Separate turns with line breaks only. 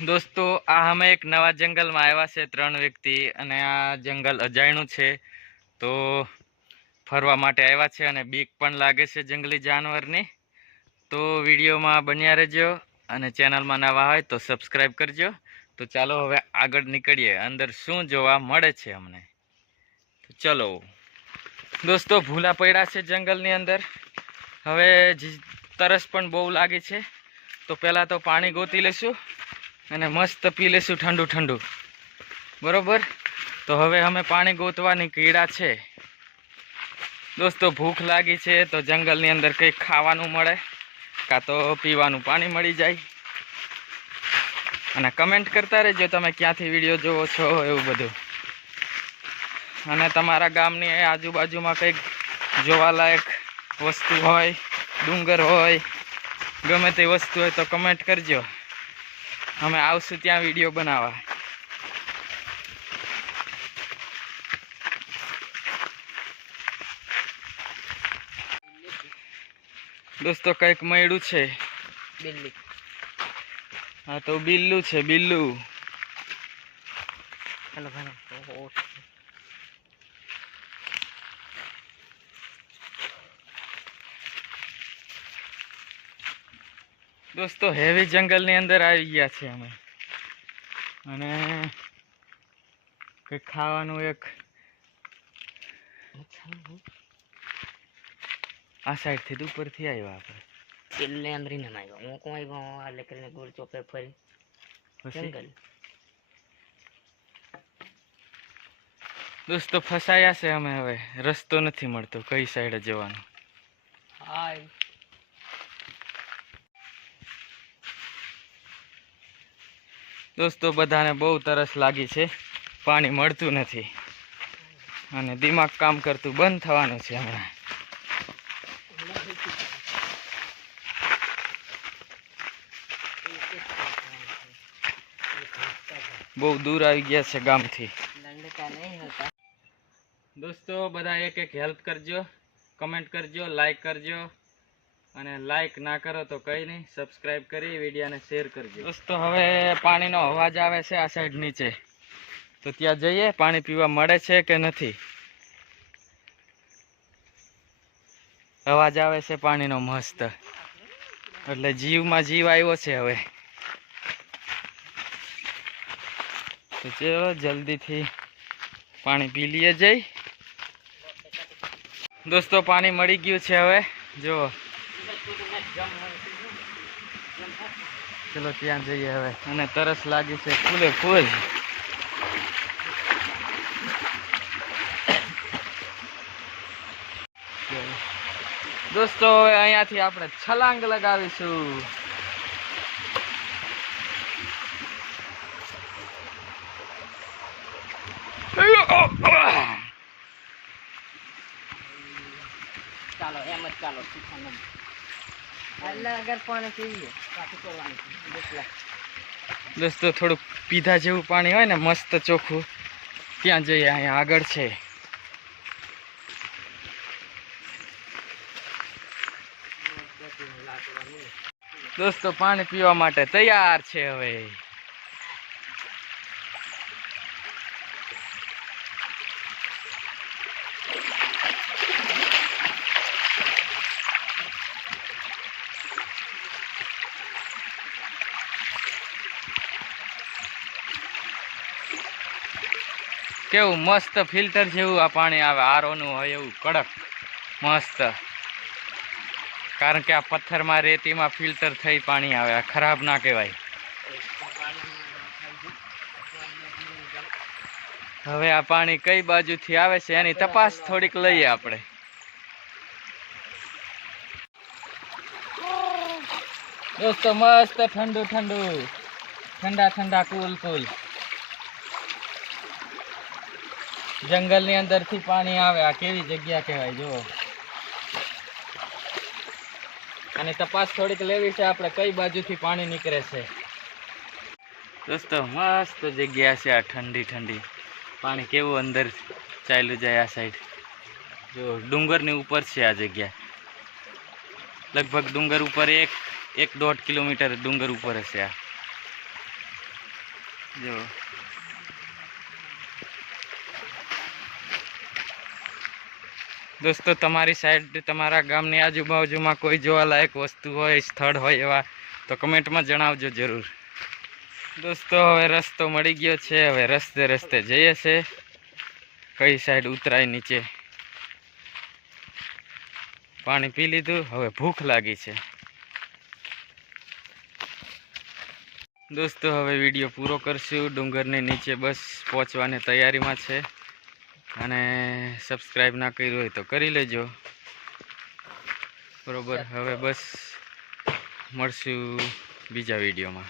દોસ્તો, આ અમે એક નવા જંગલમાં આવ્યા છે ત્રણ વ્યક્તિ અને આ જંગલ અજાણ્યું છે. તો ફરવા માટે આવ્યા છે અને બીક પણ લાગે છે જંગલી જાનવરની. તો વિડીયોમાં બન્યા રહેજો અને ચેનલમાં નવા હોય તો સબસ્ક્રાઈબ કરજો. તો ચાલો હવે આગળ નીકળીએ, અંદર શું જોવા મળે છે અમને. તો ચલો. દોસ્તો, ભૂલા પડ્યા છે જંગલની અંદર. હવે તરસ પણ બહુ લાગે છે. તો પહેલાં તો પાણી ગોતી લેશું અને મસ્ત પી લેશું ઠંડુ ઠંડુ. બરોબર? તો હવે અમે પાણી ગોતવાની કીડા છે. દોસ્તો, ભૂખ લાગી છે તો જંગલની અંદર કંઈક ખાવાનું મળે કાં તો પીવાનું પાણી મળી જાય. અને કમેન્ટ કરતા રહેજો તમે ક્યાંથી વીડિયો જોવો છો એવું બધું. અને તમારા ગામની આજુબાજુમાં કંઈક જોવાલાયક વસ્તુ હોય, ડુંગર હોય, ગમે તે વસ્તુ હોય તો કમેન્ટ કરજો. અમે આવશું ત્યાં વીડિયો બનાવવા. દોસ્તો કંઈક મળ્યું છે.
બિલ્લી.
હા તો બિલ્લું છે બિલ્લું.
Hello hello.
દોસ્તો હેવી જંગલની અંદર આવી ગયા છે અમે. અને કંઈક ખાવાનું એક આ સાઈડથી ઉપરથી આવ્યા આપણે.
પેલે અંદર ને આવ્યો. હું કોણ આવ્યો? આ લેકરીને ગોળ ચોપે ફરી. જંગલ
દોસ્તો ફસાયા છે અમે હવે. રસ્તો નથી મળતો કઈ સાઈડે જવાનો.
હાય.
દોસ્તો, બધાને બહુ તરસ લાગી છે. પાણી મળતું નથી. અને દિમાગ કામ કરતું બંધ થવાનું છે હમણાં. બહુ દૂર આવી ગયા છે ગામથી. દોસ્તો, બધા એક એક હેલ્પ કરજો. કમેન્ટ કરજો લાઈક કરજો. અને લાઈક ના કરો તો કંઈ નહીં સબસ્ક્રાઈબ કરી, વિડીયોને શેર કરજો. દોસ્તો, હવે પાણીનો અવાજ આવે છે આ સાઈડ નીચે. તો ત્યાં જઈએ, પાણી પીવા મળે છે કે નથી? અવાજ આવે છે પાણીનો મસ્ત. એટલે જીવમાં જીવ આવ્યો છે હવે. તો ચલો, જલ્દીથી પાણી પી લઈએ જઈ. દોસ્તો, પાણી મળી ગયું છે હવે. જુઓ. ચલો, ત્યાં જઈએ હવે. અને તરસ લાગી છે ફૂલે ફૂલ. દોસ્તો, હવે અહીંયાથી આપણે છલાંગ લગાવીશું.
ચાલો, એમ જ ચાલો
દોસ્તો થોડુંક પીધા જેવું પાણી હોય ને, મસ્ત ચોખ્ખું. ત્યાં જઈએ, અહીંયા આગળ છે. દોસ્તો પાણી પીવા માટે તૈયાર છે હવે. કેવું મસ્ત ફિલ્ટર જેવું આ પાણી આવે, આરોનું હોય એવું, કડક, મસ્ત. કારણ કે આ પથ્થરમાં રેતીમાં ફિલ્ટર થઈ પાણી આવે ખરાબ ના કહેવાય. હવે આ પાણી કઈ બાજુથી આવે છે, એની તપાસ થોડીક લઈએ આપણે. દોસ્તો, મસ્ત ઠંડુ ઠંડુ ઠંડા ઠંડા કુલ કુલ જંગલની અંદરથી પાણી આવે. આ કેવી જગ્યા કહેવાય? જુઓ. અને તપાસ થોડીક લેવી છે. આપણે કઈ બાજુથી પાણી નીકળે છે? દોસ્તો, મસ્ત જગ્યા છે આ ઠંડી ઠંડી. પાણી કેવું અંદર ચાલ્યું જાય આ સાઈડ જો, ડુંગરની ઉપર છે આ જગ્યા. લગભગ ડુંગર ઉપર એક એક દોઢ કિલોમીટર ડુંગર ઉપર હશે આ. જો. દોસ્તો, તમારી સાઈડ તમારા ગામની આજુબાજુમાં કોઈ જોવાલાયક વસ્તુ હોય, સ્થળ હોય એવા, તો કમેન્ટમાં જણાવજો જરૂર. દોસ્તો, હવે રસ્તો મળી ગયો છે, હવે રસ્તે રસ્તે જઈએ છે. કઈ સાઈડ ઉતરાય નીચે? પાણી પી લીધું, હવે ભૂખ લાગી છે. દોસ્તો, હવે વીડિયો પૂરો કરશું. ડુંગરની નીચે બસ પહોંચવાની તૈયારીમાં છે. અને સબસ્ક્રાઈબ ના કર્યું હોય તો કરી લેજો. બરોબર હવે બસ મળશું બીજા વિડીયોમાં.